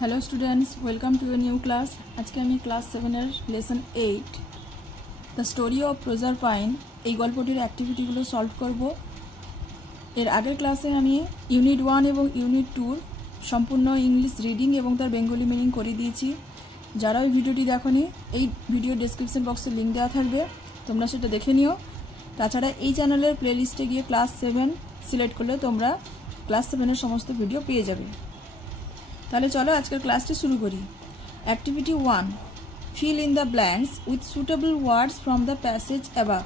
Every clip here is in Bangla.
Hello students, welcome to a new class. आज के class 7 lesson 8 the story of Proserpine এই গল্পটির অ্যাক্টিভিটিগুলো সলভ করব। এর আগের ক্লাসে আমি ইউনিট 1 এবং ইউনিট 2 সম্পূর্ণ ইংলিশ রিডিং এবং তার বেঙ্গলি মিনিং করে দিয়েছি। যারা ওই ভিডিওটি দেখোনি, এই ভিডিও ডেসক্রিপশন বক্সে লিঙ্ক দেওয়া থাকবে, তোমরা সেটা দেখে নিও। তাছাড়া এই চ্যানেলের প্লেলিস্টে গিয়ে ক্লাস 7 সিলেক্ট করলে তোমরা ক্লাস 7 এর সমস্ত ভিডিও পেয়ে যাবে। তাহলে চলো আজকের ক্লাসটি শুরু করি। Activity 1, feel in the blanks with suitable words from the passage above.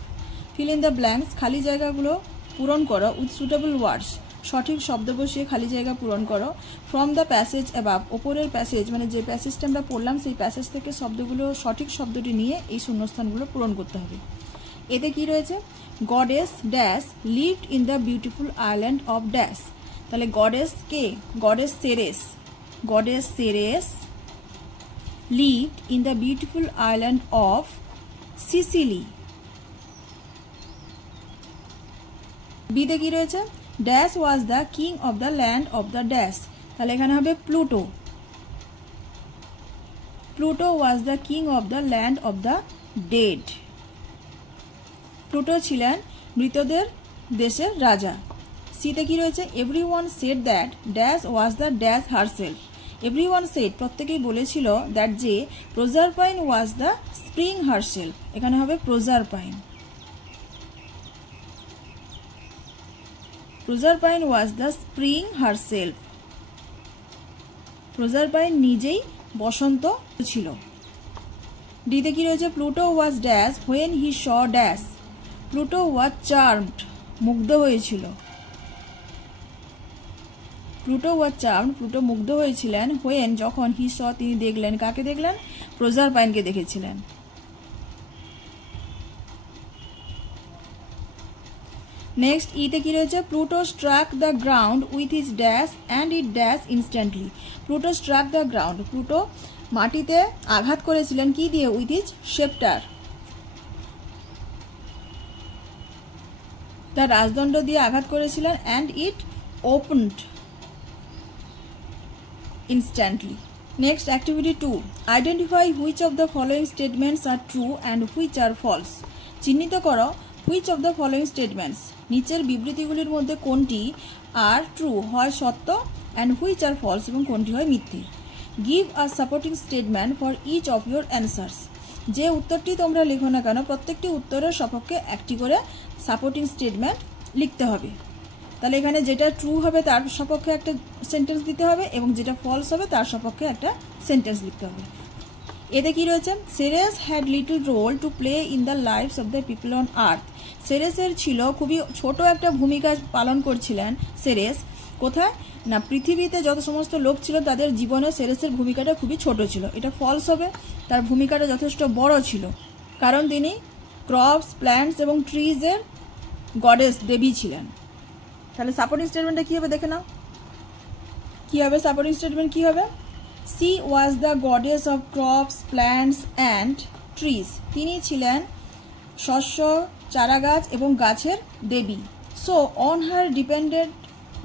Feel in the blanks, খালি জায়গাগুলো পূরণ করো উইথ সুটেবল ওয়ার্ডস, সঠিক শব্দ বসিয়ে খালি জায়গা পূরণ করো। ফ্রম দ্য প্যাসেজ অ্যাবাভ, ওপরের প্যাসেজ মানে যে প্যাসেজটা আমরা পড়লাম সেই প্যাসেজ থেকে শব্দগুলো, সঠিক শব্দটি নিয়ে এই শূন্যস্থানগুলো পূরণ করতে হবে। এতে কি রয়েছে? Goddess dash lived in the beautiful island of dash. তাহলে গডেস কে? Goddess Ceres. Goddess Ceres lived in the beautiful island of Sicily. বিতে কি রয়েছে? Dash was the king of the land of the dash. তাহলে এখানে হবে Pluto. Pluto was the king of the land of the dead. প্লুটো ছিলেন মৃতদের দেশের রাজা। সিতে কি রয়েছে? Everyone said that dash was the dash herself. Everyone said, প্রত্যেকেই বলেছিল, দ্যাট যে Proserpine was the spring herself. এখানে হবে Proserpine. Proserpine was the spring herself. Proserpine নিজেই বসন্ত ছিল। ডিতে কি রয়েছে? Pluto was dash when he saw dash. Pluto was charmed, মুগ্ধ হয়েছিল। প্লুটো ওয়াজ চার্মড, প্লুটো মুগ্ধ হয়েছিলেন। হোয়েন, যখন, হি স, তিনি দেখলেন। কাকে দেখলেন? প্রোজারপাইনকে দেখেছিলেন। নেক্সট ইতে কি রয়েছে? Pluto struck the ground with his dash and it dash instantly. Pluto struck the ground, Pluto মাটিতে আঘাত করেছিলেন কি দিয়ে? উইথ হিজ শেপ্টার, তার রাজদণ্ড দিয়ে আঘাত করেছিলেন। And it opened instantly. Next, activity 2, identify which of the following statements are true and which are false. চিহ্নিত করো which of the following statements, নিচের বিবৃতিগুলির মধ্যে কোনটি আর ট্রু হয় সত্য, and which are false, এবং কোনটি হয় মিথ্যে। give a supporting statement for each of your answers. যে উত্তরটি তোমরা লেখো না কেন, প্রত্যেকটি উত্তরের সপক্ষে একটি করে সাপোর্টিং স্টেটমেন্ট লিখতে হবে। তাহলে এখানে যেটা ট্রু হবে তার সপক্ষে একটা সেন্টেন্স দিতে হবে, এবং যেটা ফলস হবে তার সপক্ষে একটা সেন্টেন্স লিখতে হবে। এতে কি রয়েছে? Ceres had little role to play in the lives of the people on earth. সেরেসের ছিল খুবই ছোট একটা ভূমিকা পালন করছিলেন সেরেস। কোথায় না? পৃথিবীতে যত সমস্ত লোক ছিল তাদের জীবনে সেরেসের ভূমিকাটা খুবই ছোট ছিল। এটা ফলস হবে, তার ভূমিকাটা যথেষ্ট বড় ছিল, কারণ তিনি ক্রপস, প্ল্যান্টস এবং ট্রিজের গডেস, দেবী ছিলেন। তাহলে সাপোর্টিং স্টেটমেন্টটা কি হবে দেখে নাও। কি হবে সাপোর্টিং স্টেটমেন্ট? কি হবে? She was the goddess of crops, plants and trees. তিনি ছিলেন শস্য, চারাগাছ এবং গাছের দেবী। So on her depended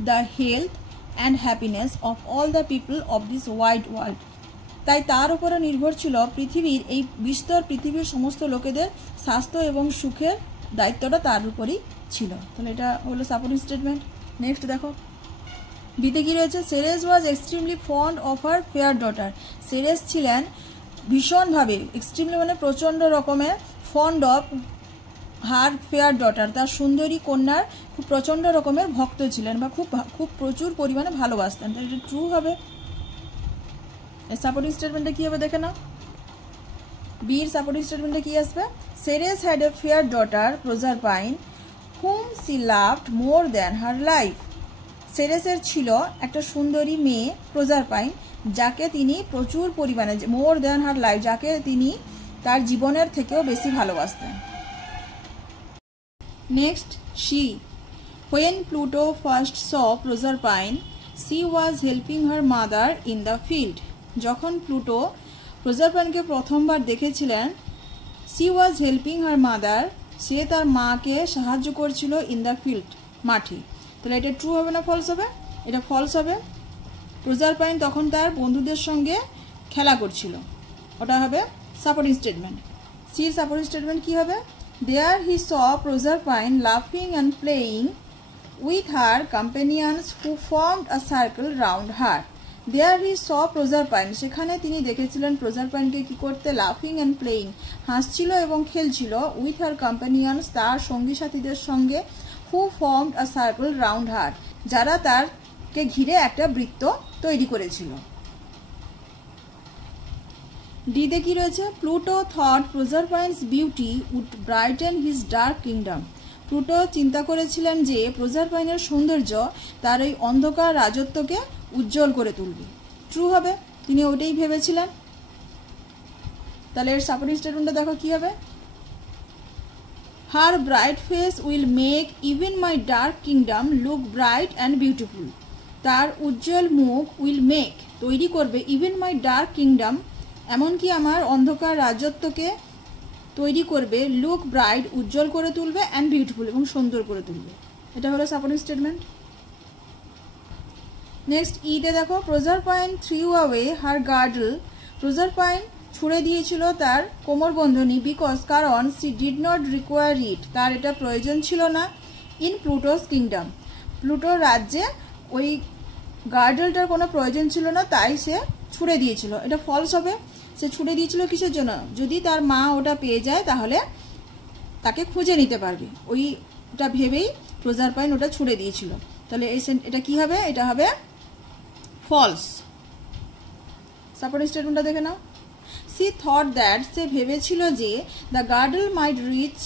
the health and happiness of all the people of this wide world. তাই তার উপরে নির্ভর ছিল পৃথিবীর, এই বিস্তর পৃথিবীর সমস্ত লোকেদের স্বাস্থ্য এবং সুখের দায়িত্বটা তার উপরই ছিল। তাহলে এটা হলো সাপোর্টিং স্টেটমেন্ট। নেক্সট দেখো, বিতে কি রয়েছে? Ceres was extremely fond of her fair daughter. Ceres ছিলেন ভীষণভাবে, এক্সট্রিমলি মানে প্রচণ্ড রকমের, fond of her fair daughter, তার সুন্দরী কন্যার খুব প্রচণ্ড রকমের ভক্ত ছিলেন, বা খুব প্রচুর পরিমাণে ভালোবাসতেন। তাহলে এটা ট্রু হবে। সাপোর্টিং স্টেটমেন্টটা কি হবে দেখে নাও। বির সাপোর্টিং স্টেটমেন্টে কি আসবে? Ceres had a fair daughter Proserpine whom she loved more than her life. সেরেসের ছিল একটা সুন্দরী মেয়ে প্রোজারপাইন, যাকে তিনি প্রচুর পরিমাণে, মোর দ্যান হার লাইফ, যাকে তিনি তার জীবনের থেকেও বেশি ভালোবাসতেন। Next, she. When Pluto first saw Proserpine, she was helping her mother in the field. যখন প্লুটো প্রোজারপাইনকে প্রথমবার দেখেছিলেন, she was helping her mother, সে তার মাকে সাহায্য করছিল ইন দ্য ফিল্ড, মাঠে। তাহলে এটা ট্রু হবে না ফলস হবে? এটা ফলস হবে। প্রজারপাইন তখন তার বন্ধুদের সঙ্গে খেলা করছিল, ওটা হবে সাপোর্টিং স্টেটমেন্ট। সির সাপোর্টিং স্টেটমেন্ট কি হবে? দেয়ার হি স প্রজারপাইন লাফিং and playing with her companions who formed a circle round her. There he saw Proserpine, সেখানে তিনি দেখেছিলেন প্রজারপাইনকে কি করতে? লাফিং অ্যান্ড প্লেয়িং, হাসছিল এবং খেলছিল, উইথ হার কম্পেনিয়ন্স, তার সঙ্গী সাথীদের সঙ্গে, হু ফর্মড আ সার্কেল রাউন্ড হার, যারা তারকে ঘিরে একটা বৃত্ত তৈরি করেছিল। ডিতে কি রয়েছে? Pluto thought Proserpine's beauty would brighten his dark kingdom. Pluto চিন্তা করেছিলেন যে প্রজারপাইনের সৌন্দর্য তার এই অন্ধকার রাজত্বকে উজ্জ্বল করে তুলবে। ট্রু হবে, তিনি ওটাই ভেবেছিলেন। তাহলে এর সাপোর্টিং স্টেটমেন্টটা দেখো কি হবে? Her bright face will make even my dark kingdom look bright and beautiful. তার উজ্জ্বল মুখ উইল মেক, তৈরি করবে, ইভেন মাই ডার্ক কিংডম, এমনকি আমার অন্ধকার রাজত্বকে তৈরি করবে, লুক ব্রাইট, উজ্জ্বল করে তুলবে, অ্যান্ড বিউটিফুল, এবং সুন্দর করে তুলবে। এটা হলো সাপোর্টিং স্টেটমেন্ট। নেক্সট ইতে দেখো, প্রজারপাইন থ্রিউ অ্যাওয়ে হার গার্ডল। প্রজারপাইন ছুড়ে দিয়েছিল তার কোমরবন্ধনী, বিকজ, কারণ, সি ডিড নট রিকোয়ার ইট, তার এটা প্রয়োজন ছিল না, ইন প্লুটোস কিংডম, প্লুটোর রাজ্যে ওই গার্ডলটার কোনো প্রয়োজন ছিল না, তাই সে ছুড়ে দিয়েছিল। এটা ফলস হবে। সে ছুড়ে দিয়েছিল কিসের জন্য? যদি তার মা ওটা পেয়ে যায় তাহলে তাকে খুঁজে নিতে পারবে, ওইটা ভেবেই প্রজারপাইন ওটা ছুড়ে দিয়েছিল। তাহলে এটা কি হবে? এটা হবে ফলস। সাপোর্টিং স্টেটমেন্টটা দেখে নাও। সি থট দ্যাট, সে ভেবেছিল যে the girdle might reach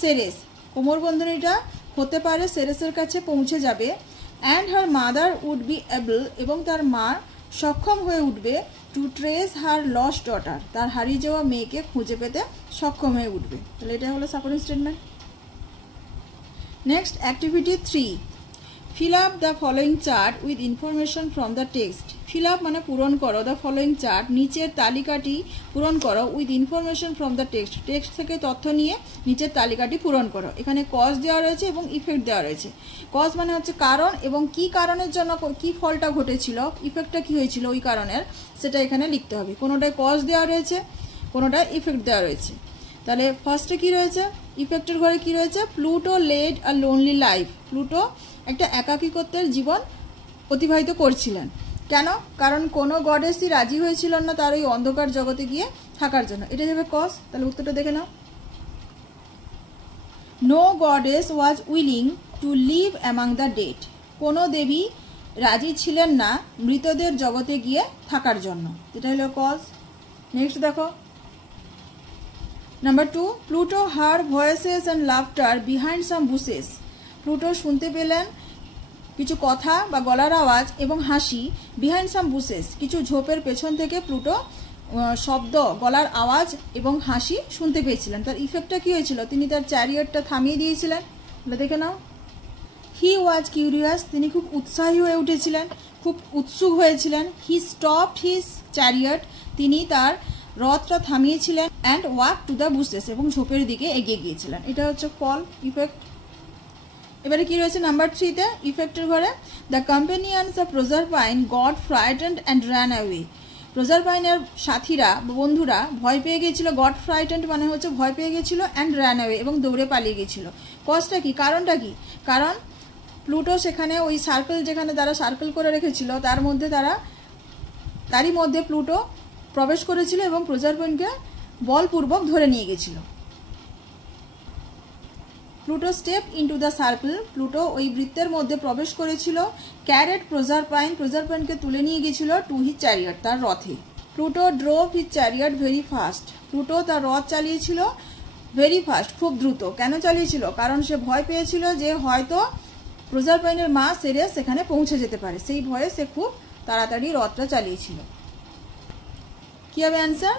Ceres, কোমরবন্ধনীটা হতে পারে সেরেসের কাছে পৌঁছে যাবে, and her mother would be able, এবং তার মা সক্ষম হয়ে উঠবে, to trace her lost daughter, তার হারিয়ে যাওয়া মেয়েকে খুঁজে পেতে সক্ষম হয়ে উঠবে। তাহলে এটা হলো supporting statement. Next activity 3, fill up the following chart with information from the text. Fill up মানে পূরণ করো, দ্য ফলোয়িং চার্ট, নিচের তালিকাটি পূরণ করো, with information from the text, text থেকে তথ্য নিয়ে নিচের তালিকাটি পূরণ করো। এখানে কজ দেওয়া রয়েছে এবং ইফেক্ট দেওয়া রয়েছে। কজ মানে হচ্ছে কারণ, এবং কি কারণের জন্য কি ফলটা ঘটেছিল, ইফেক্টটা কি হয়েছিল ওই কারণের, সেটা এখানে লিখতে হবে। কোনোটায় কজ দেওয়া রয়েছে, কোনোটায় ইফেক্ট দেওয়া রয়েছে। তাহলে ফার্স্টে কি রয়েছে? ইফেক্টের ঘরে কি রয়েছে? প্লুটো লেড আ লোনলি লাইফ, প্লুটো একটা একাকিত্বের জীবন অতিবাহিত করছিলেন। কেন? কারণ কোনো গডেসই রাজি হয়েছিল না তার ওই অন্ধকার জগতে গিয়ে থাকার জন্য। এটা যাবে কজ। তাহলে উত্তরটা দেখে নাও। No goddess was willing to live among the dead, কোনো দেবী রাজি ছিলেন না মৃতদের জগতে গিয়ে থাকার জন্য। এটা হলো কজ। নেক্সট দেখো, number 2, Pluto her voices and laughter behind some bushes. Pluto শুনতে পেলেন কিছু কথা বা গলার আওয়াজ এবং হাসি, বিহাইন্ড সাম বুশেস, কিছু ঝোপের পেছন থেকে প্লুটো শব্দ, গলার আওয়াজ এবং হাসি শুনতে পেয়েছিলেন। তার ইফেক্টটা কি হয়েছিল? তিনি তার চ্যারিয়টটা থামিয়ে দিয়েছিলেন। দেখে নাও। হি ওয়াজ কিউরিয়াস, তিনি খুব উৎসাহী হয়ে উঠেছিলেন, খুব উৎসুক হয়েছিলেন। হি স্টপড হিজ চ্যারিয়ট, তিনি তার রথটা থামিয়েছিলেন। And walk to the bushes, এবং ঝোপের দিকে এগিয়ে গিয়েছিলেন। এটা হচ্ছে ফল, ইফেক্ট। এবারে কি রয়েছে নাম্বার 3তে ইফেক্টের ঘরে? The companions of Proserpine got frightened and ran away. প্রজারপাইনের সাথীরা, বন্ধুরা ভয় পেয়ে গিয়েছিল। গট ফ্রাইটেন্ড মানে হচ্ছে ভয় পেয়ে গেছিল, অ্যান্ড র্যান অ্যাওয়ে, এবং দৌড়ে পালিয়ে গেছিল। কজটা কি? কারণটা কি? কারণ প্লুটো সেখানে ওই সার্কেল, যেখানে তারা সার্কেল করে রেখেছিল, তারই মধ্যে প্লুটো প্রবেশ করেছিল এবং প্রজারপাইনকে বলপূর্বক ধরে নিয়ে গেছিল। Pluto step into the circle, Pluto ওই বৃত্তের মধ্যে প্রবেশ করেছিল। ক্যারেট প্রজারপাইন, প্রজারপাইনকে তুলে নিয়ে গেছিল টু হিজ চ্যারিয়ট, তার রথে। Pluto drove his chariot very fast, Pluto তার রথ চালিয়েছিল ভেরি ফাস্ট, খুব দ্রুত। কেন চালিয়েছিল? কারণ সে ভয় পেয়েছিল যে হয়তো প্রজারপাইনের মা সেরেস সেখানে পৌঁছে যেতে পারে, সেই ভয়ে সে খুব তাড়াতাড়ি রথটা চালিয়েছিল। কি হবে answer?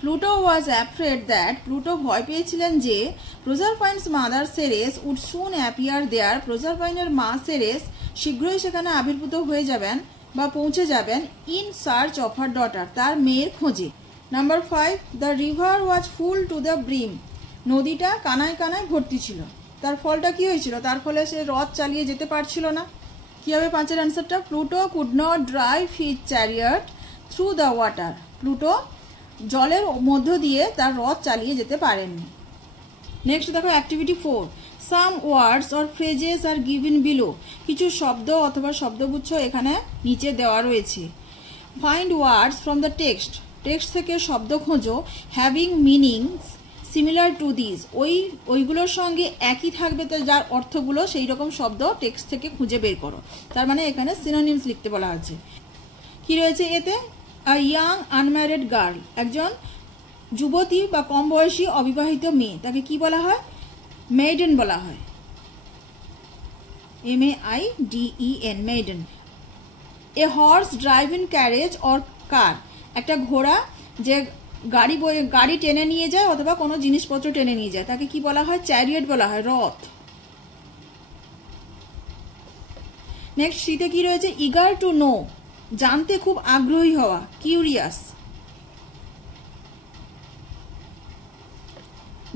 Pluto was afraid that, Pluto ভয় পেয়েছিলেন যে Proserpine's mother Ceres would soon appear there, প্রজারপাইনের মা সেরেস শীঘ্রই সেখানে আবির্ভূত হয়ে যাবেন বা পৌঁছে যাবেন, in search of her daughter, তার মেয়ের খোঁজে। Number 5, the river was full to the brim, নদীটা কানায় কানায় ভর্তি ছিল। তার ফলটা কি হয়েছিল? তার ফলে সে রথ চালিয়ে যেতে পারছিল না। কি হবে 5-এর অ্যান্সারটা? Pluto could not drive his chariot through the water. Pluto জলের মধ্য দিয়ে তার রথ চালিয়ে যেতে পারেননি। নেক্সট দেখো activity 4, some words or phrases are given below. কিছু শব্দ অথবা শব্দগুচ্ছ এখানে নিচে দেওয়া রয়েছে। Find words from the text. Text থেকে শব্দ খোঁজো having meanings similar to this. ওইগুলোর সঙ্গে একই থাকবে, যার অর্থগুলো সেই রকম শব্দ টেক্সট থেকে খুঁজে বের করো। তার মানে এখানে সিনোনিমস লিখতে বলা আছে। কি রয়েছে এতে? আ ইয়াং আনম্যারিড গার্ল, একজন যুবতী বা কম বয়সী অবিবাহিত মেয়ে, তাকে কি বলা হয়? মেইডেন বলা হয়, MAIDEN, maiden. A horse driving carriage or car, একটা ঘোড়া যে গাড়ি টেনে নিয়ে যায় অথবা কোনো জিনিসপত্র টেনে নিয়ে যায়, তাকে কি বলা হয়? চ্যারিয়েট বলা হয়, রথ। নেক্সট শীতে কি রয়েছে? ইগার টু নো, জানতে খুব আগ্রহী হওয়া, কিউরিয়াস।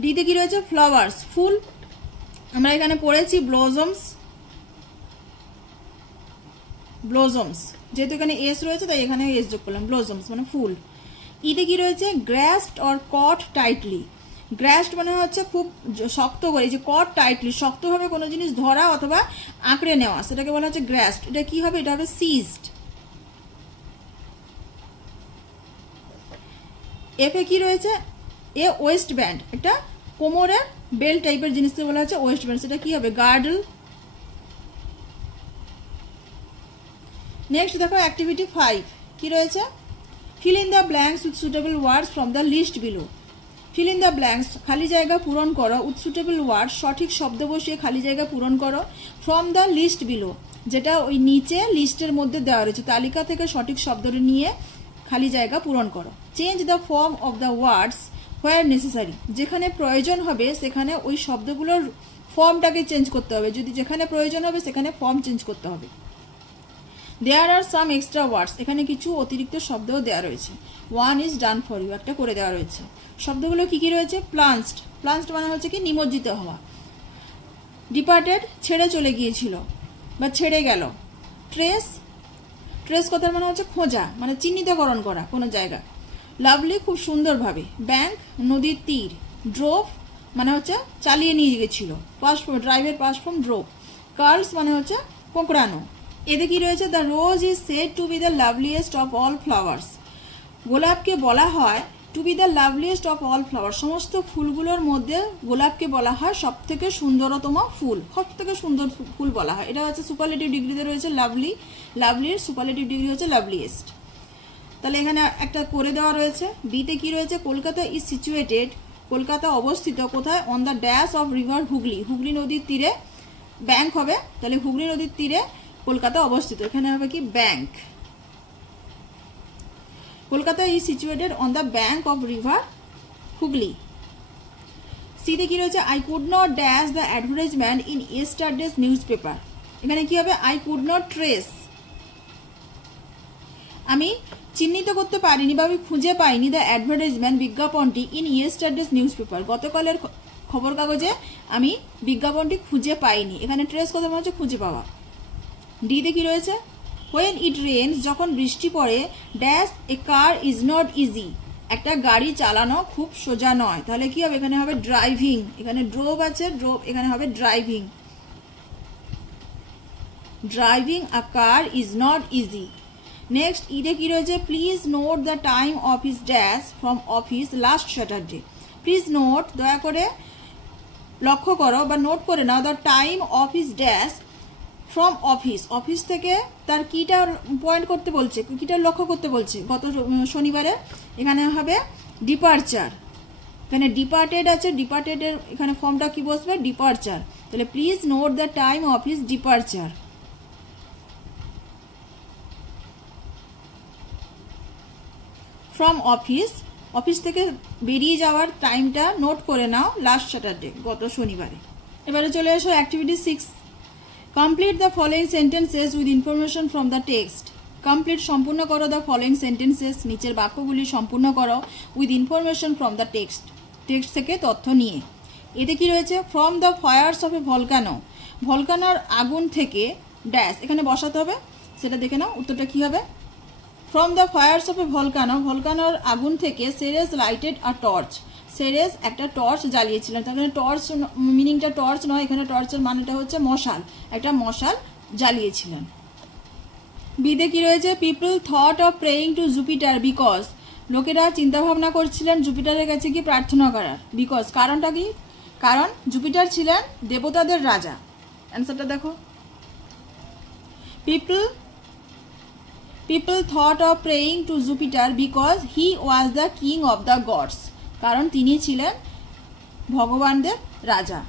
ডিতে কি রয়েছে? ফ্লাওয়ার্স, ফুল। আমরা এখানে পড়েছি ব্লজমস, যেহেতু এখানে এস রয়েছে তাই এখানে এস যোগ করলাম, ব্লজমস মানে ফুল। ইতে কি রয়েছে? গ্রাস্পড অর কট টাইটলি। গ্রাস্পড মানে হচ্ছে খুব শক্ত করে, যে কট টাইটলি শক্তভাবে কোনো জিনিস ধরা অথবা আঁকড়ে নেওয়া, সেটাকে বলা হচ্ছে গ্রাস্পড। এটা কি হবে? এটা হবে সিজড। এফে কি রয়েছে? এ ওয়েস্ট ব্যান্ড, একটা কোমরের বেল্ট টাইপের জিনিসকে বলা হচ্ছে ওয়েস্ট ব্যান্ড, সেটা কি হবে? গার্ডল। নেক্সট দেখো অ্যাক্টিভিটি 5, কি রয়েছে? Fill in the blanks with suitable words from the list below. Fill in the blanks, খালি জায়গা পূরণ করো, উইথ সুটেবল ওয়ার্ড, সঠিক শব্দ বসিয়ে খালি জায়গা পূরণ করো, ফ্রম দ্য লিস্ট বিলো, যেটা ওই নিচে লিস্টের মধ্যে দেওয়া রয়েছে, তালিকা থেকে সঠিক শব্দটি নিয়ে খালি জায়গা পূরণ করো। Change the form of the words where necessary, যেখানে প্রয়োজন হবে সেখানে ওই শব্দগুলোর ফর্মটাকে চেঞ্জ করতে হবে, যদি যেখানে প্রয়োজন হবে সেখানে ফর্ম চেঞ্জ করতে হবে। দেয়ার আর সাম এক্সট্রা ওয়ার্ডস, এখানে কিছু অতিরিক্ত শব্দও দেওয়া রয়েছে। One is done for you, একটা করে দেওয়া রয়েছে। শব্দগুলো কি কি রয়েছে? প্লান্সড, প্লান্সড মানে হচ্ছে কি নিমজ্জিত হওয়া। ডিপার্টেড, ছেড়ে চলে গিয়েছিল বা ছেড়ে গেল। ট্রেস, ট্রেস কথার মানে হচ্ছে খোঁজা, মানে চিহ্নিতকরণ করা কোনো জায়গা। লাভলি, খুব সুন্দরভাবে। ব্যাংক, নদীর তীর। ড্রোভ মানে হচ্ছে চালিয়ে নিয়ে গেছিল, পাস্ট ফর্ম, ড্রাইভের পাস্ট ফর্ম ড্রোভ। কার্লস মানে হচ্ছে কোঁকড়ানো। এতে কি রয়েছে? The rose is said to be the loveliest of all flowers. গোলাপকে বলা হয় to be the loveliest of all flower, সমস্ত ফুলগুলোর মধ্যে গোলাপকে বলা হয় সব থেকে সুন্দরতম ফুল, সব থেকে সুন্দর ফুল বলা হয়। এটা হচ্ছে সুপারলেটিভ ডিগ্রিতে রয়েছে লাভলি, লাভলির সুপারলেটিভ ডিগ্রি হচ্ছে লাভলিয়েস্ট। তাহলে এখানে একটা করে দেওয়া রয়েছে। বিতে কি রয়েছে? কলকাতা ইজ সিচুয়েটেড, কলকাতা অবস্থিত কোথায়? On the dash of river Hooghly, Hooghly নদীর তীরে। ব্যাংক হবে, তাহলে হুগলি নদীর তীরে কলকাতা অবস্থিত, এখানে হবে কি? Bank. Kolkata is situated on the bank of river Hooghly. সিতে কি রয়েছে? I could not dash the advertisement in yesterday's news paper, এখানে কি হবে? আই কুড নট ট্রেস, আমি চিহ্নিত করতে পারিনি বা আমি খুঁজে পাইনি দ্য অ্যাডভার্টাইজমেন্ট, বিজ্ঞাপনটি, ইন ইয়েস্টারডেজ নিউজ পেপার, গতকালের খবর কাগজে আমি বিজ্ঞাপনটি খুঁজে পাইনি। এখানে ট্রেস কথা মনে হচ্ছে খুঁজে পাওয়া। ডিতে কি রয়েছে? হোয়েন ইট রেন্স, যখন বৃষ্টি পড়ে। Dash a car is not easy, একটা গাড়ি চালানো খুব সোজা নয়, তাহলে কি হবে? এখানে হবে ড্রাইভিং, এখানে ড্রোভ আছে, ড্রোভ, এখানে হবে driving. Driving a car is not easy. Next ইতে কি রয়েছে? Please note the time of his dash from office last Saturday. Please note, দয়া করে লক্ষ্য করো বা নোট করে নাও, the time of his dash from office, office থেকে তার কিটা পয়েন্ট করতে বলছে, কিটা লক্ষ্য করতে বলছে গত শনিবারে। এখানে হবে ডিপারচার, এখানে ডিপার্টেড আছে, ডিপার্টেডের এখানে ফর্মটা কি বসবে? ডিপারচার। তাহলে please note the time of his departure. From office, office থেকে বেরিয়ে যাওয়ার টাইমটা নোট করে নাও, লাস্ট স্যাটারডে, গত শনিবারে। এবারে চলে এসো activity 6, complete the following sentences with information from the text. Complete, সম্পূর্ণ করো, দ্য ফলোয়িং সেন্টেন্সেস, নিচের বাক্যগুলি সম্পূর্ণ করো, with information from the text, text থেকে তথ্য নিয়ে। এতে কি রয়েছে? From the fires of a volcano, ভলকানোর আগুন থেকে, ড্যাশ এখানে বসাতে হবে, সেটা দেখে নাও উত্তরটা কি হবে। From the fires of a volcano, ভলকানোর আগুন থেকে Ceres lighted a torch, Ceres একটা টর্চ জ্বালিয়েছিলেন। তার মানে টর্চ মিনিংটা টর্চ নয়, এখানে টর্চের মানেটা হচ্ছে মশাল, একটা মশাল জ্বালিয়েছিলেন। বিদে কি রয়েছে, people thought of praying to Jupiter because, লোকেরা চিন্তা ভাবনা করছিলেন জুপিটারের কাছে কি প্রার্থনা করার। বিকজ কারণটা কি, কারণ জুপিটার ছিলেন দেবতাদের রাজা। অ্যান্সারটা দেখো, people thought of praying to Jupiter because he was the king of the gods, কারণ তিনি ছিলেন ভগবানদের রাজা।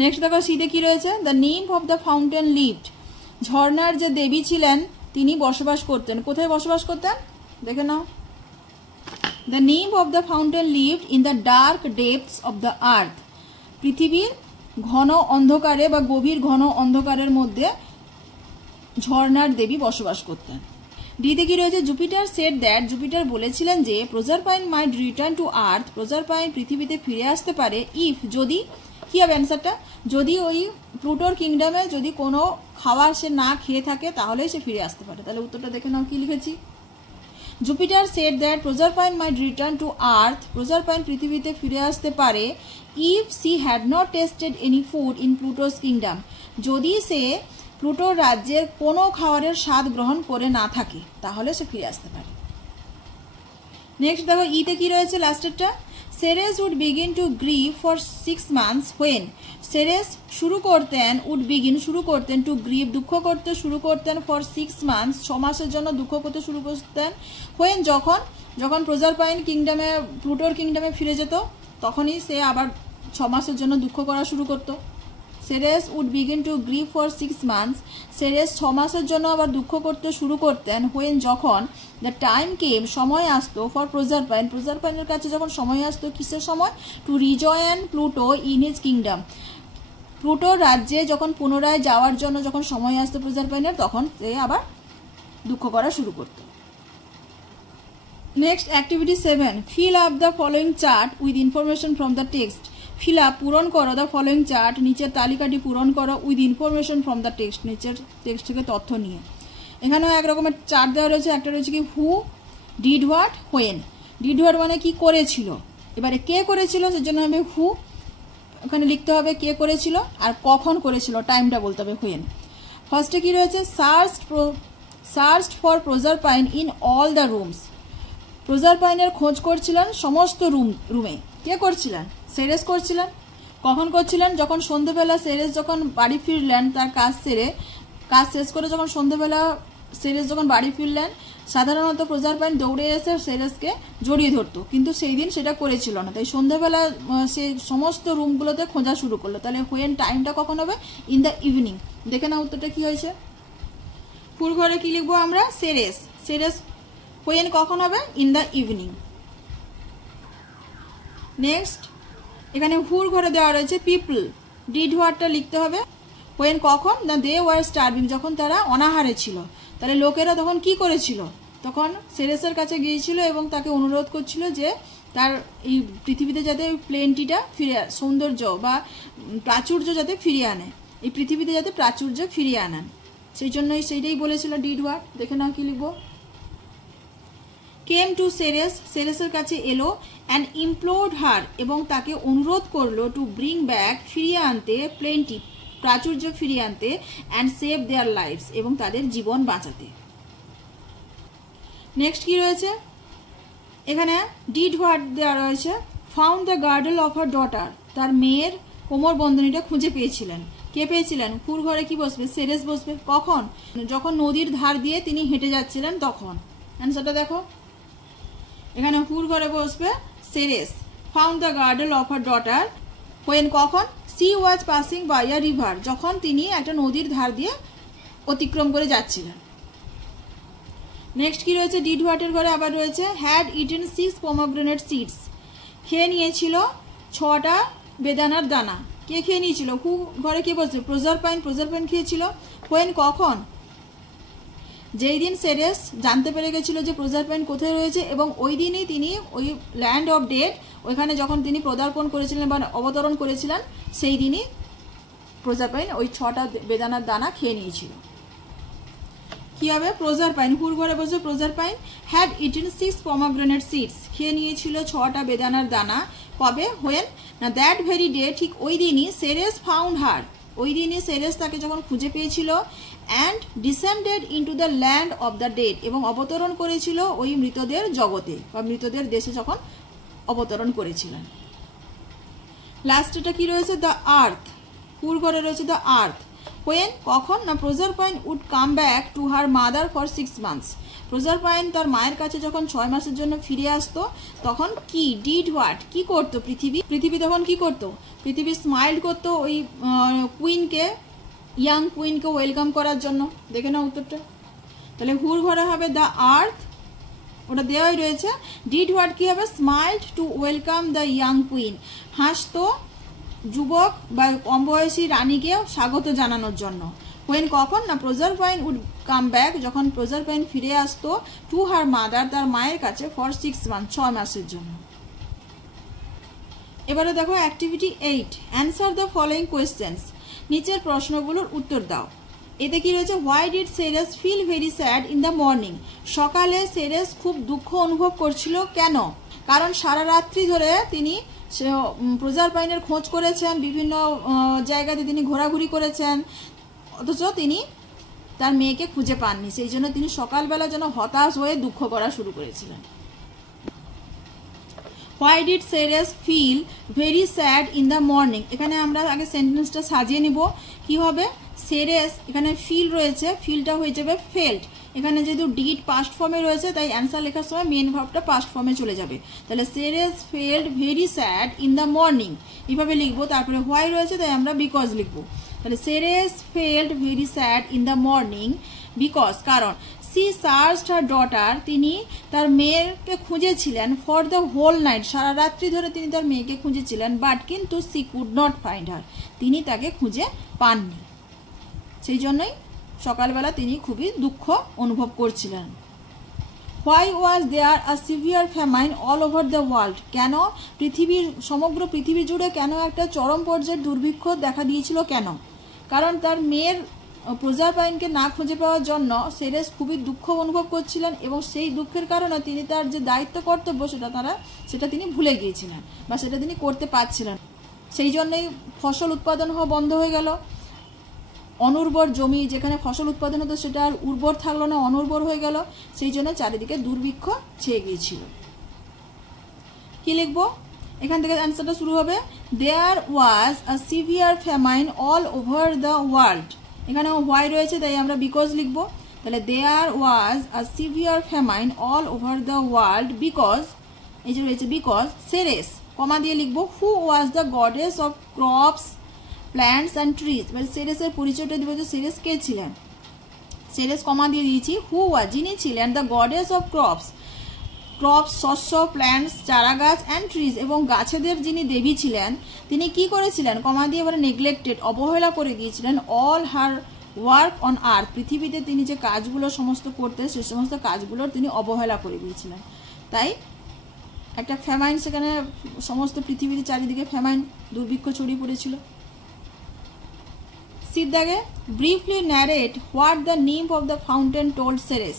নেক্সট দেখো সিদে কি রয়েছে, the nymph of the fountain lived, ঝর্ণার যে দেবী ছিলেন তিনি বসবাস করতেন। কোথায় বসবাস করতেন দেখে নাও, the nymph of the fountain lived in the dark depths of the earth, পৃথিবীর ঘন অন্ধকারে বা গভীর ঘন অন্ধকারের মধ্যে ঝর্ণার দেবী বসবাস করতেন। ডিতে কি রয়েছে, জুপিটার সেড দ্যাট, জুপিটার বলেছিলেন যে Proserpine might return to earth, Proserpine পৃথিবীতে ফিরে আসতে পারে ইফ, যদি, কি হবে অ্যান্সারটা, যদি ওই প্লুটোর কিংডমে যদি কোনো খাবার সে না খেয়ে থাকে তাহলেই সে ফিরে আসতে পারে। তাহলে উত্তরটা দেখে নাও কি লিখেছি, Jupiter said that Proserpine might return to earth, Proserpine পৃথিবীতে ফিরে আসতে পারে if she had not tasted any food in Pluto's kingdom, যদি সে প্লুটোর রাজ্যের কোনো খাবারের স্বাদ গ্রহণ করে না থাকে তাহলে সে ফিরে আসতে পারে। নেক্সট দেখো ইতে কি রয়েছে লাস্টেরটা, Ceres would begin to grieve for 6 months when, Ceres শুরু করতেন টু গ্রিভ দুঃখ করতে শুরু করতেন ফর 6 months 6 মাসের জন্য দুঃখ করতে শুরু করতেন, হোয়েন যখন প্রজারপাইন কিংডমে প্লুটোর কিংডমে ফিরে যেত তখনই সে আবার 6 মাসের জন্য দুঃখ করা শুরু করতো। Ceres would begin to grieve for 6 months, Ceres 6 মাসের জন্য আবার দুঃখ করতে শুরু করতেন হোয়েন যখন দ্য টাইম কেম সময় আসতো ফর প্রজারপাইনের কাছে যখন সময় আসতো, কিসের সময়, to rejoin Pluto in his kingdom, প্লুটোর রাজ্যে যখন পুনরায় যাওয়ার জন্য যখন সময় আসতো প্রজারপাইনের তখন সে আবার দুঃখ করা শুরু করতো। Next activity 7, fill up the following chart with information from the text, fill up পূরণ করো দ্য ফলোয়িং চার্ট নিচের তালিকাটি পূরণ করো with information from the text, নিচের টেক্সট থেকে তথ্য নিয়ে। এখানেও এক রকমের চার্ট দেওয়া রয়েছে, একটা রয়েছে কি who did what when, did what মানে কি করেছিল, এবারে কে করেছিল সেজন্য হবে হু, ওখানে লিখতে হবে কে করেছিল, আর কখন করেছিল টাইমটা বলতে হবে হোয়েন। ফার্স্টে কি রয়েছে, searched for Proserpine in all the rooms, প্রজারপাইনের খোঁজ করছিলেন সমস্ত রুমে, কে করছিলেন, সেরেস করছিলেন। কখন করছিলেন, যখন সন্ধেবেলা সেরেস যখন বাড়ি ফিরলেন তার কাজ শেষ করে যখন সন্ধেবেলা সেরেস যখন বাড়ি ফিরলেন সাধারণত প্রজারপাইন দৌড়ে এসে সেরেসকে জড়িয়ে ধরতো, কিন্তু সেই দিন সেটা করেছিল না, তাই সন্ধেবেলা সে সমস্ত রুমগুলোতে খোঁজা শুরু করলো। তাহলে হোয়েন টাইমটা কখন হবে, ইন দ্য ইভিনিং। দেখে না উত্তরটা কি হয়েছে, ফুল ঘরে কি লিখবো আমরা, সেরেস হোয়েন কখন হবে, ইন দ্য ইভিনিং। নেক্সট এখানে হুর ঘরে দেওয়া রয়েছে পিপল, ডিড হোয়াটটা লিখতে হবে, হোয়েন কখন, না দে ওয়ার স্টার্ভিং, যখন তারা অনাহারে ছিল। তাহলে লোকেরা তখন কি করেছিল, তখন সেরেসের কাছে গিয়েছিল এবং তাকে অনুরোধ করছিল যে তার এই পৃথিবীতে যাতে ওই প্লেনটিটা ফিরে, সৌন্দর্য বা প্রাচুর্য যাতে ফিরিয়ে আনে, এই পৃথিবীতে যাতে প্রাচুর্য ফিরিয়ে আনেন, সেই জন্যই সেইটাই বলেছিল ডিড হোয়াট। দেখে নাও কি লিখবো, কেম টু সেরেসের কাছে এলো অ্যান্ড ইমপ্লোর্ড হার, এবং তাকে অনুরোধ করলো টু ব্রিং ব্যাক, ফিরিয়ে আনতে, প্লেনটি প্রাচুর্য ফিরিয়ে আনতে, অ্যান্ড সেভ দেয়ার লাইফস, এবং তাদের জীবন বাঁচাতে। নেক্সট কি রয়েছে, এখানে ডিড হোয়াট দেওয়া রয়েছে, found the girdle of her daughter, তার মেয়ের কোমর বন্ধনীটা খুঁজে পেয়েছিলেন। কে পেয়েছিলেন, হুর ঘরে কি বসবে, সেরেস বসবে। কখন, যখন নদীর ধার দিয়ে তিনি হেঁটে যাচ্ছিলেন তখন। অ্যান্সারটা দেখো, এখানে হুর ঘরে বসবে Ceres, found the girdle of her daughter when কখন, she was passing by a river, যখন তিনি একটা নদীর ধার দিয়ে অতিক্রম করে যাচ্ছিলেন। নেক্সট কি রয়েছে, ডিড হোয়াটের ঘরে আবার রয়েছে হ্যাড ইটেন 6 পমগ্রেনেট সিডস, খেয়ে নিয়েছিল 6টা বেদানার দানা। কে খেয়ে নিয়েছিল, হু ঘরে কে বসবে, প্রজারপাইন খেয়েছিল। হোয়েন কখন, যেই দিন সেরেস জানতে পেরে গেছিল যে প্রজারপাইন কোথায় রয়েছে, এবং ওই দিনই তিনি ওই ল্যান্ড অফ ডেড ওইখানে যখন তিনি পদার্পণ করেছিলেন বা অবতরণ করেছিলেন সেই দিনই প্রজাপাইন ওই 6টা বেদানার দানা খেয়ে নিয়েছিল। কি হবে? প্রজাপাইন, হুর ঘরে বসে প্রজাপাইন হ্যাড ইটেন 6 পমাগ্রেনেট সিডস, খেয়ে নিয়েছিল 6টা বেদানার দানা। কবে? হোয়েন না দ্যাট ভেরি ডে, ঠিক ওই দিনই সেরেস ফাউন্ড হার, ওই দিনই সেরেস তাকে যখন খুঁজে পেয়েছিল, and descended into the land of the dead, এবং অবতরণ করেছিল ওই মৃতদের জগতে বা মৃতদের দেশে যখন অবতরণ করেছিলেন। লাস্টটা কি রয়েছে? দ্য আর্থ, হুর ঘরে রয়েছে দ্য আর্থ। হোয়েন, কখন না Proserpine would come back to her mother for 6 months, Proserpine তার মায়ের কাছে যখন 6 মাসের জন্য ফিরে আসতো তখন কি ডিড হোয়াট, কি করতো পৃথিবী তখন কি করতো? পৃথিবী স্মাইল করতো ওই কুইনকে, ইয়াং কুইনকে ওয়েলকাম করার জন্য। দেখে নাও উত্তরটা। তাহলে হুর ঘরে হবে দ্য আর্থ, ওটা দেওয়াই রয়েছে। ডিড হোয়াট কি হবে? Smiled to welcome the young queen, হাসতো যুবক বা কম বয়সী রানীকে স্বাগত জানানোর জন্য। হোয়েন, কখন না প্রজাপাইন উড কাম ব্যাক, যখন প্রজাপাইন ফিরে আসতো টু হার মাদার, তার মায়ের কাছে ফর 6 মান্থ, 6 মাসের জন্য। এবারে দেখো activity 8, answer the following questions, নিচের প্রশ্নগুলোর উত্তর দাও। এতে কি রয়েছে? Why did Ceres feel very sad in the morning, সকালে সেরেস খুব দুঃখ অনুভব করছিল কেন? কারণ সারা রাত্রি ধরে তিনি প্রজাপাইনের খোঁজ করেছেন, বিভিন্ন জায়গাতে তিনি ঘোরাঘুরি করেছেন, অথচ তিনি তার মেয়েকে খুঁজে পাননি, সেই জন্য তিনি সকালবেলা যেন হতাশ হয়ে দুঃখ করা শুরু করেছিলেন। Why did Ceres feel very sad in the morning, এখানে আমরা আগে সেন্টেন্সটা সাজিয়ে নিব। কি হবে? সেরেস, এখানে ফিল রয়েছে, ফিলটা হয়ে যাবে ফেল্ট, এখানে যেহেতু ডিড পাস্ট ফর্মে রয়েছে তাই অ্যান্সার লেখার সময় মেন ভার্বটা পাস্ট ফর্মে চলে যাবে। তাহলে Ceres felt very sad in the morning এইভাবে লিখবো। তারপরে হোয়াই রয়েছে তাই আমরা বিকজ লিখবো। তাহলে Ceres felt very sad in the morning because, কারণ সি সার্চড হার ডটার, তিনি তার মেয়েকে খুঁজেছিলেন ফর দ্য হোল নাইট, সারা রাত্রি ধরে তিনি তার মেয়েকে খুঁজেছিলেন, বাট কিন্তু C could not find her, তিনি তাকে খুঁজে পাননি, সেই জন্যই সকালবেলা তিনি খুবই দুঃখ অনুভব করছিলেন। Why was there a severe famine all over the world, কেন সমগ্র পৃথিবী জুড়ে কেন একটা চরম পর্যায়ের দুর্ভিক্ষ দেখা দিয়েছিল কেন? কারণ তার মেয়ের প্রজাপাইনকে না খুঁজে পাওয়ার জন্য সেরেস খুবই দুঃখ অনুভব করছিলেন, এবং সেই দুঃখের কারণে তিনি তার যে দায়িত্ব কর্তব্য সেটা তিনি ভুলে গিয়েছিলেন বা সেটা তিনি করতে পারছিলেন, সেই জন্যই ফসল উৎপাদন হওয়া বন্ধ হয়ে গেল। অনুর্বর জমি, যেখানে ফসল উৎপাদন হতো সেটা আর উর্বর থাকলো না, অনুর্বর হয়ে গেল, সেই জন্য চারিদিকে দুর্ভিক্ষ ছেয়ে গিয়েছিল। কি লিখবো? এখান থেকে অ্যান্সারটা শুরু হবে। There was a severe famine all over the world, এখানে হোয়াই রয়েছে তাই আমরা বিকজ লিখবো। তাহলে there was a severe famine all over the world because, এই যে রয়েছে বিকজ সেরেস, কমা দিয়ে লিখবো, who was the goddess of crops plants and trees, মানে সেরেসের পরিচয়টা দিব যে সেরেস কে ছিলেন, সেরেস কমা দিয়ে দিয়েছি, হু ওয়াজ, যিনি ছিলেন দ্য গডেস অফ ক্রপস, শস্য, প্ল্যান্টস চারা গাছ, অ্যান্ড ট্রিজ, এবং গাছেদের যিনি দেবী ছিলেন, তিনি কি করেছিলেন, কমা দিয়ে এবারে নেগলেক্টেড, অবহেলা করে দিয়েছিলেন, all her work on earth, পৃথিবীতে তিনি যে কাজগুলো সমস্ত করতেন সে সমস্ত কাজগুলোর তিনি অবহেলা করে দিয়েছিলেন। তাই একটা ফ্যামাইন, সেখানে সমস্ত পৃথিবীর চারিদিকে ফ্যামাইন, দুর্ভিক্ষ ছড়িয়ে পড়েছিল। সিদ্ধাগে briefly narrate what the nymph of the fountain told Ceres,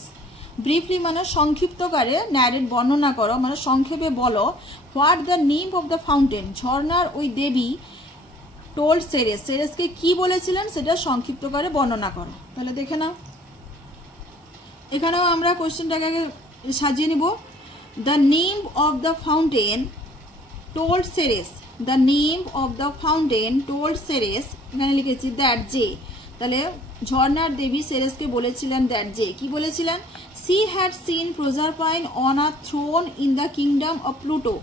briefly মানে সংক্ষিপ্তকারে, ন্যারেট বর্ণনা করো মানে সংক্ষেপে বলো, what the nymph of the fountain, ঝর্ণার ওই দেবী, টোল্ড সেরেস, সেরেসকে কি বলেছিলেন সেটা সংক্ষিপ্তকারে বর্ণনা করো। তাহলে দেখে নাও, এখানেও আমরা কোশ্চেনটাকে সাজিয়ে নিব। The nymph of the fountain told Ceres, the nymph of the fountain told Ceres, এখানে লিখেছি দ্যাট যে, তাহলে ঝর্ণার দেবী সেরেসকে বলেছিলেন দ্যাট যে, কি বলেছিলেন, she had seen Proserpine on a throne in the kingdom of Pluto,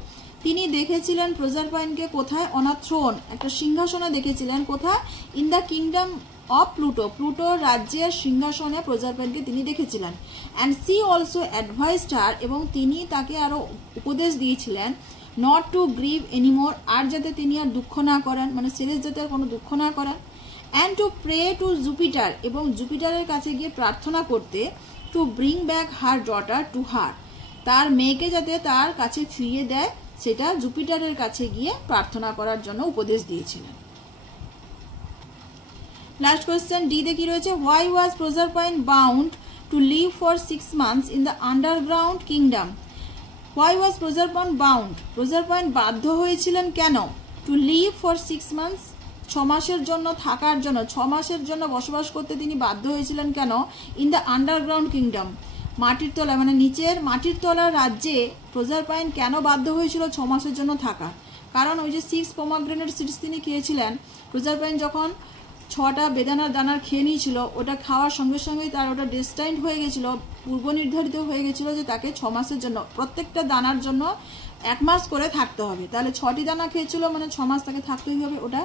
তিনি দেখেছিলেন প্রজাপাইনকে কোথায়, অন আ থ্রোন, একটা সিংহাসনে দেখেছিলেন, কোথায়, in the kingdom of Pluto, Pluto রাজ্যের সিংহাসনে প্রজাপাইনকে তিনি দেখেছিলেন। And she also advised her, এবং তিনি তাকে আরো উপদেশ দিয়েছিলেন, নট টু গ্রিভ এনিমোর, আর যাতে তিনি আর দুঃখ না করেন, মানে সেরেস যাতে আর কোনো দুঃখ না করেন। And to pray to Jupiter, এবং জুপিটারের কাছে গিয়ে প্রার্থনা করতে, to bring back her daughter to her, তার মেয়েকে যাতে তার কাছে ফিরিয়ে দেয় সেটা জুপিটারের কাছে গিয়ে প্রার্থনা করার জন্য উপদেশ দিয়েছিলেন। লাস্ট কোয়েশ্চেন ডি তে কি রয়েছে, why was Proserpine bound to live for 6 months in the underground kingdom. Why was Proserpine bound, Proserpine বাধ্য হয়েছিলেন কেন, টু লিভ ফর 6 months 6 মাসের জন্য থাকার জন্য, 6 মাসের জন্য বসবাস করতে তিনি বাধ্য হয়েছিলেন কেন, ইন দ্য আন্ডারগ্রাউন্ড কিংডম মাটির তলা মানে নিচের মাটির তলার রাজ্যে প্রজারপাইন কেন বাধ্য হয়েছিল 6 মাসের জন্য থাকা। কারণ ওই যে 6 পমাগ্রেনেট সিডস তিনি খেয়েছিলেন, প্রজারপাইন যখন 6টা বেদানার দানার খেয়ে নিয়েছিল, ওটা খাওয়ার সঙ্গে সঙ্গেই তার ওটা ডেস্টাইন্ড হয়ে গেছিলো, পূর্ব নির্ধারিত হয়ে গেছিলো যে তাকে 6 মাসের জন্য প্রত্যেকটা দানার জন্য 1 মাস করে থাকতে হবে। তাহলে 6টি দানা খেয়েছিল মানে 6 মাস তাকে থাকতেই হবে, ওটা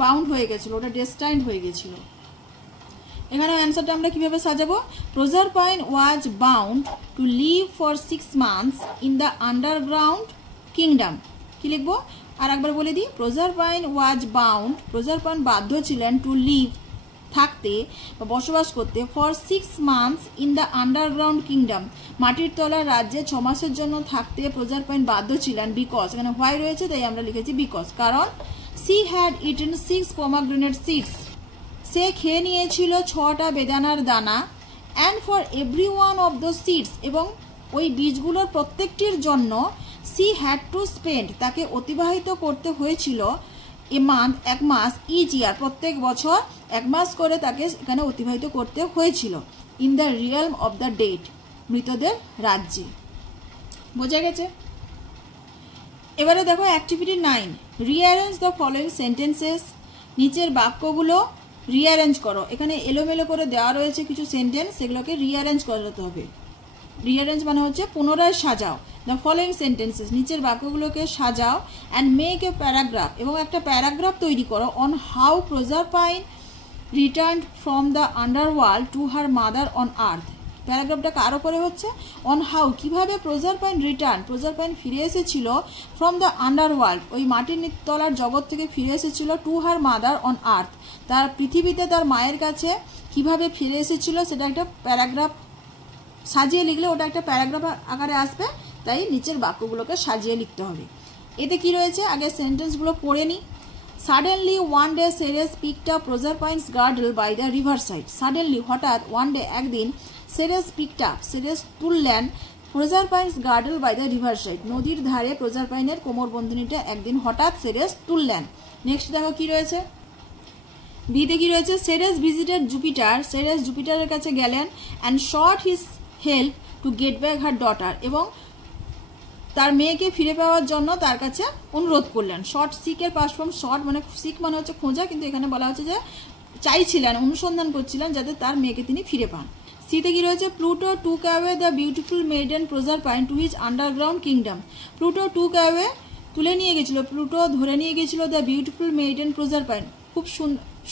বাউন্ড হয়ে গেছিলো, ওটা ডেস্টাইন্ড হয়ে গেছিলো। এখানে অ্যান্সারটা আমরা কিভাবে সাজাবো, Proserpine was bound to live for 6 months in the underground kingdom. কি লিখবো আর একবার বলে দিই, প্রজারপাইন ওয়াজ বাউন্ড, প্রজারপাইন বাধ্য ছিলেন টু লিভ থাকতে বা বসবাস করতে, for 6 months in the underground kingdom মাটির তলার রাজ্যে 6 মাসের জন্য থাকতে প্রজারপাইন বাধ্য ছিলেন, বিকজ এখানে হোয়াই রয়েছে তাই আমরা লিখেছি বিকজ, কারণ she had eaten 6 pomegranate seeds, সে খেয়ে নিয়েছিল 6টা বেদানার দানা, and for every one of the seeds এবং ওই বীজগুলোর প্রত্যেকটির জন্য, সি হ্যাড টু স্পেন্ড তাকে অতিবাহিত করতে হয়েছিল, a month 1 mass, each year প্রত্যেক বছর 1 মাস করে তাকে এখানে অতিবাহিত করতে হয়েছিল, in the realm of the dead মৃতদের রাজ্যে। বোঝা গেছে? এবারে দেখো activity 9, rearrange the following sentences, নিচের বাক্যগুলো রিঅ্যারেঞ্জ করো। এখানে এলোমেলো করে দেওয়া রয়েছে কিছু সেন্টেন্স, সেগুলোকে রিঅ্যারেঞ্জ করতে হবে। রিঅ্যারেঞ্জ মানে হচ্ছে পুনরায় সাজাও। দ্য ফলোয়িং সেন্টেন্সেস নিচের বাক্যগুলোকে সাজাও, অ্যান্ড মেক এ প্যারাগ্রাফ এবং একটা প্যারাগ্রাফ তৈরি করো, on how Proserpine returned from the underworld to her mother on earth. প্যারাগ্রাফটা কার ওপরে হচ্ছে, অন হাউ কিভাবে প্রজারপাইন রিটার্ন, প্রজারপাইন ফিরে এসেছিল, ফ্রম দ্য আন্ডারওয়ার্ল্ড ওই মাটির তলার জগৎ থেকে ফিরে এসেছিল, টু হার মাদার অন আর্থ তার পৃথিবীতে তার মায়ের কাছে কিভাবে ফিরে এসেছিল, সেটা একটা প্যারাগ্রাফ সাজিয়ে লিখলে ওটা একটা প্যারাগ্রাফ আকারে আসবে, তাই নিচের বাক্যগুলোকে সাজিয়ে লিখতে হবে। এতে কি রয়েছে আগে সেন্টেন্সগুলো পড়ে নিই। Suddenly one day Ceres picked up Proserpine's girdle by the river side. Suddenly হঠাৎ, ওয়ান ডে একদিন, সেরেস পিকড আপ সেরেস তুললেন, Proserpine's girdle by the river side নদীর ধারে প্রজারপাইনের কোমরবন্ধিনীটা একদিন হঠাৎ সেরেস তুললেন। নেক্সট দেখো কি রয়েছে, বিতে কি রয়েছে, সেরেস ভিজিটেড জুপিটার, সেরেস জুপিটারের কাছে গেলেন, and shot his help to get back her daughter এবং তার মেয়েকে ফিরে পাওয়ার জন্য তার কাছে অনুরোধ করলেন। শর্ট সিকের পাস্ট ফর্ম শর্ট মানে সিক মানে হচ্ছে খোঁজা, কিন্তু এখানে বলা হচ্ছে যে চাইছিলেন, অনুসন্ধান করছিলেন যাতে তার মেয়েকে তিনি ফিরে পান। সিতে কি রয়েছে, Pluto took away the beautiful maiden Proserpine to his underground kingdom. Pluto took away তুলে নিয়ে গেছিল, প্লুটো ধরে নিয়ে গেছিল দ্য বিউটিফুল মেডেন প্রজারপাইন খুব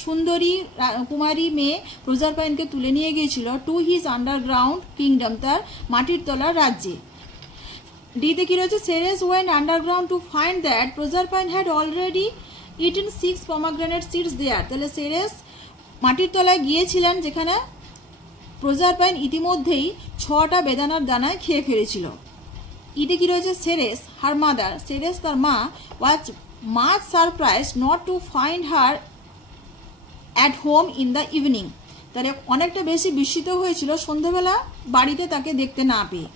সুন্দরী কুমারী মেয়ে প্রজারপাইনকে তুলে নিয়ে গিয়েছিল, টু হিজ আন্ডারগ্রাউন্ড কিংডম তার মাটির তলার রাজ্যে। ডিতে কি রয়েছে, Ceres went underground to find that Proserpine had already eaten 6 pomegranate seeds there. তাহলে সেরেস মাটির তলায় গিয়েছিলেন যেখানে প্রজারপাইন ইতিমধ্যেই 6টা বেদানার দানায় খেয়ে ফেলেছিল। ইতে কি রয়েছে, সেরেস হার মাদার, সেরেস তার মা, ওয়াজ much surprise not to find her at home in the evening. তাহলে অনেকটা বেশি বিস্মিত হয়েছিল সন্ধ্যাবেলা বাড়িতে তাকে দেখতে না পেয়ে।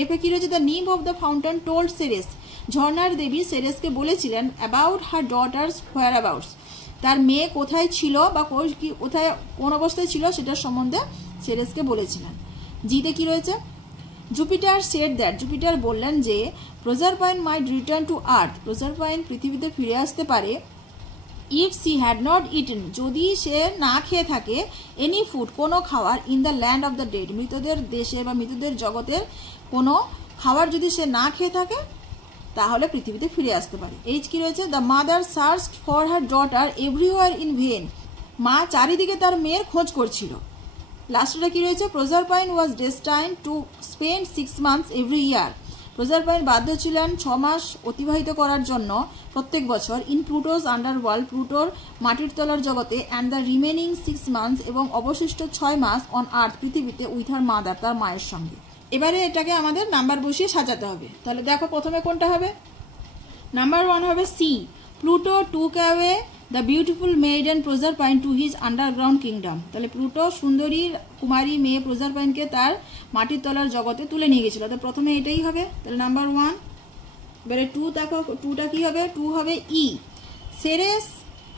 এরপর কি রয়েছে, দ্য নিম of the fountain told Ceres, ঝর্ণার দেবী সেরেসকে বলেছিলেন, about her daughters where abouts, তার মেয়ে কোথায় ছিল বা কোথায় কোন অবস্থায় ছিল সেটার সম্বন্ধে সেরেসকে বলেছিলেন। জিতে কি রয়েছে, জুপিটার সেড দ্যাট, জুপিটার বললেন যে Proserpine might return to earth, Proserpine পৃথিবীতে ফিরে আসতে পারে, if she had not eaten, যদি সে না খেয়ে থাকে, এনি ফুড কোনো খাবার, in the land of the dead মৃতদের দেশে বা মৃতদের জগতের কোনো খাবার যদি সে না খেয়ে থাকে তাহলে পৃথিবীতে ফিরে আসতে পারে। এইচ কি রয়েছে, the mother searched for her daughter everywhere in vain, মা চারিদিকে তার মেয়ের খোঁজ করছিল। লাস্টটা কি রয়েছে, Proserpine was destined to spend 6 months every year, Proserpine বাধ্য ছিলেন 6 মাস অতিবাহিত করার জন্য প্রত্যেক বছর, ইন প্লুটোস আন্ডারওয়ার্ল্ড প্লুটোর মাটির তলার জগতে, অ্যান্ড দ্য রিমেনিং 6 months এবং অবশিষ্ট 6 মাস অন আর্থ পৃথিবীতে, উইথ হার মাদার তার মায়ের সঙ্গে। এবারে এটাকে আমাদের নাম্বার বসিয়ে সাজাতে হবে। তাহলে দেখো প্রথমে কোনটা হবে, নাম্বার 1 হবে C, Pluto took away the beautiful maiden Proserpine to his underground kingdom. তাহলে প্লুটো সুন্দরী কুমারী মেয়ে প্রজারপাইনকে তার মাটির তলার জগতে তুলে নিয়ে গেছিল। তো প্রথমে এটাই হবে, তাহলে নাম্বার 1। এবারে 2 দেখো, 2টা কি হবে? 2 হবে E. Ceres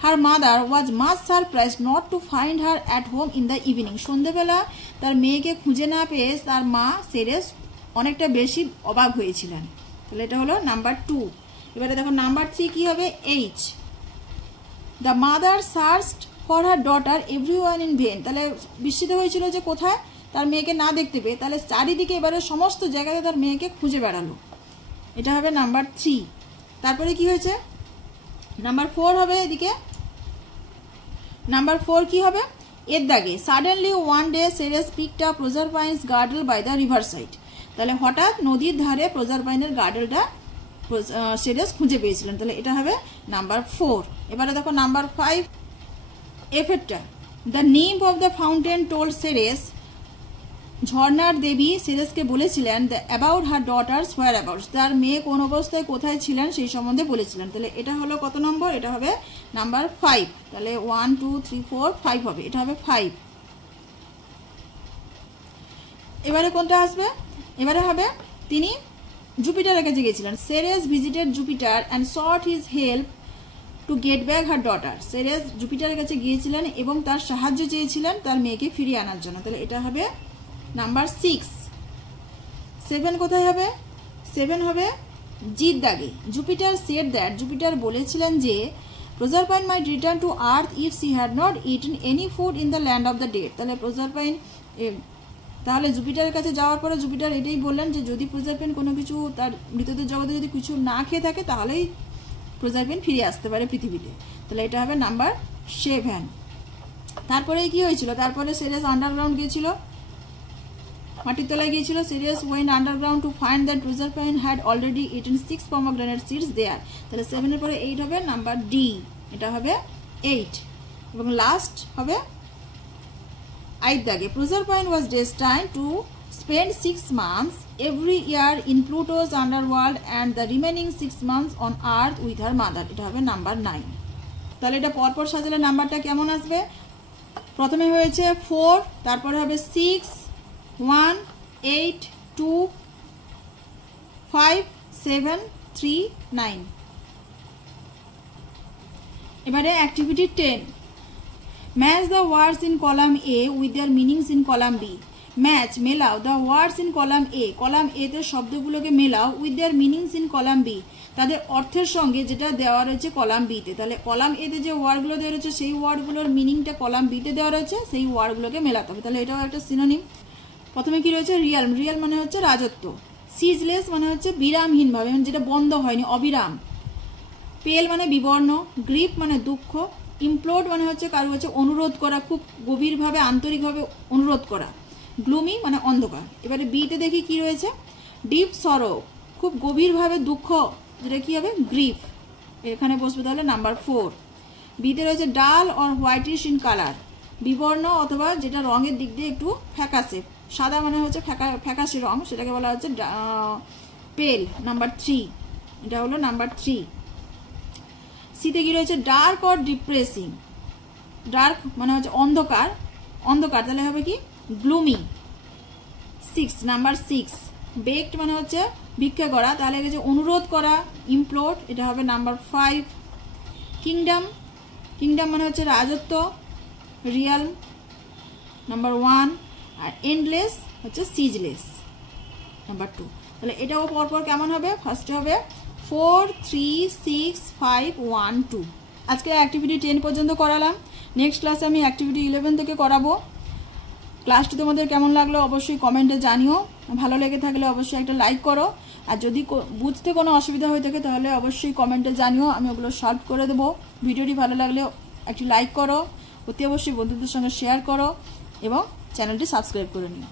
her mother was much surprise not to find her at home in the evening. সন্ধ্যেবেলা তার মেয়েকে খুঁজে না পেয়ে তার মা সেরেস অনেকটা বেশি অবাক হয়েছিলেন। তাহলে এটা হলো নাম্বার 2। এবারে দেখো নাম্বার 3 কি হবে? H. The mother searched for her daughter everyone in when. তাহলে বিস্মিত হয়েছিল যে কোথায় তার মেয়েকে না দেখতে পেয়ে, তাহলে চারিদিকে এবারে সমস্ত জায়গাতে তার মেয়েকে খুঁজে বেড়ালো। এটা হবে নাম্বার 3। তারপরে কি হয়েছে? নাম্বার 4 হবে এদিকে। নাম্বার 4 কি হবে? এর দাগে suddenly one day Ceres picked up Proserpine's girdle by the river side. তাহলে হঠাৎ নদীর ধারে প্রজারপাইনের গার্ডেলটা সেরেস খুঁজে পেয়েছিলেন। তাহলে এটা হবে নাম্বার 4। এবারে দেখো নাম্বার 5 এফেক্টটা। দ্য নিম of the fountain told Ceres, ঝর্ণার দেবী সেরেসকে বলেছিলেন about her daughters where abouts. তার মেয়ে কোন অবস্থায় কোথায় ছিলেন সেই সম্বন্ধে বলেছিলেন। তাহলে এটা হলো কত নম্বর? এটা হবে নাম্বার 5। তাহলে 1 2 3 4 5 হবে, এটা হবে 5। এবারে কোনটা আসবে? এবারে হবে তিনি জুপিটারের কাছে গিয়েছিলেন। Ceres visited Jupiter and sought his help to get back her daughter. সেরেস জুপিটারের কাছে গিয়েছিলেন এবং তার সাহায্য চেয়েছিলেন তার মেয়েকে ফিরিয়ে আনার জন্য। তাহলে এটা হবে নাম্বার 6। 7 কোথায় হবে? 7 হবে জির দাগে। জুপিটার সেড দ্যাট, জুপিটার বলেছিলেন যে Proserpine might return to earth if she had not eaten any food in the land of the dead. তাহলে প্রজারপাইন, তাহলে জুপিটারের কাছে যাওয়ার পরে জুপিটার এটাই বললেন যে যদি প্রজারপাইন কোনো কিছু তার মৃতদের জগতে যদি কিছু না খেয়ে থাকে তাহলেই প্রজারপাইন ফিরে আসতে পারে পৃথিবীতে। তাহলে এটা হবে নাম্বার 7। তারপরে কি হয়েছিল? তারপরে সেরেস আন্ডারগ্রাউন্ড গিয়েছিল, মাটির তলায় গিয়েছিল। Ceres went underground to find that Proserpine had already eaten 6 pomegranate seeds there. তাহলে 7 এর পরে 8 হবে নাম্বার ডি, এটা হবে 8। এবং লাস্ট হবে আইট দাগে। Proserpine was destined to spend 6 months every year in Pluto's underworld and the remaining 6 months on earth with her mother. এটা হবে নাম্বার 9। তাহলে এটা পরপর সাজালে নাম্বারটা কেমন আসবে? প্রথমে হয়েছে 4, তারপরে হবে 6 1 8 2 5 7 3 9। এবারে activity 10, match the words in column A with their meanings in column B. Match, মেলাও the words in column A, column A তে শব্দগুলোকে মেলাও with their meanings in column B, তাদের অর্থের সঙ্গে যেটা দেওয়া রয়েছে কলাম বি তে। তাহলে কলাম এ তে যে ওয়ার্ডগুলো দেওয়া রয়েছে সেই ওয়ার্ডগুলোর মিনিংটা কলাম বি তে দেওয়া রয়েছে, সেই ওয়ার্ডগুলোকে মেলাতে হবে। তাহলে এটাও একটা সিনোনিম। প্রথমে কি রয়েছে? রিয়াল, রিয়াল মানে হচ্ছে রাজত্ব। সিজলেস মানে হচ্ছে বিরামহীন ভাবে, মানে যেটা বন্ধ হয়নি, অবিরাম। পেল মানে বিবর্ণ। গ্রিপ মানে দুঃখ। ইমপ্লোড মানে হচ্ছে কারো হচ্ছে অনুরোধ করা, খুব গভীরভাবে আন্তরিকভাবে অনুরোধ করা। গ্লুমি মানে অন্ধকার। এবারে বিতে দেখি কি রয়েছে? ডিপ সরো, খুব গভীরভাবে দুঃখ, যেটা কি হবে? গ্রিফ। এখানে বসবে তাহলে নাম্বার 4। বিতে রয়েছে ডাল অর হোয়াইটিশ ইন কালার, বিবর্ণ অথবা যেটা রঙের দিক দিয়ে একটু ফ্যাকাশে। সাদা মানে হচ্ছে ফ্যাকাশে রং, সেটাকে বলা হচ্ছে পেল, নাম্বার 3। এটা হলো নাম্বার 3। সিতে কি রয়েছে? ডার্ক অর ডিপ্রেসিং, ডার্ক মানে হচ্ছে অন্ধকার, অন্ধকার, তাহলে হবে কি? গ্লুমি। 6, নাম্বার 6। বেকড মানে হচ্ছে ভিক্ষা করা, তাহলে গেছে অনুরোধ করা, ইমপ্লোড, এটা হবে নাম্বার 5। কিংডম, কিংডম মানে হচ্ছে রাজত্ব, রিয়াল, নাম্বার 1। আর এন্ডলেস হচ্ছে সিজলেস, নাম্বার 2। তাহলে এটাও পরপর কেমন হবে? ফার্স্টে হবে 4 3 6 5 1 2। আজকে অ্যাক্টিভিটি 10 পর্যন্ত করালাম। নেক্সট ক্লাসে আমি অ্যাক্টিভিটি 11 থেকে করাবো। ক্লাসটি তোমাদের কেমন লাগলো অবশ্যই কমেন্টে জানিও। ভালো লেগে থাকলে অবশ্যই একটা লাইক করো, আর যদি বুঝতে কোনো অসুবিধা হয়ে থাকে তাহলে অবশ্যই কমেন্টে জানিও, আমি ওগুলো সলভ করে দেবো। ভিডিওটি ভালো লাগলে একটি লাইক করো, অতি অবশ্যই বন্ধুদের সঙ্গে শেয়ার করো এবং চ্যানেলটি সাবস্ক্রাইব করে নিও।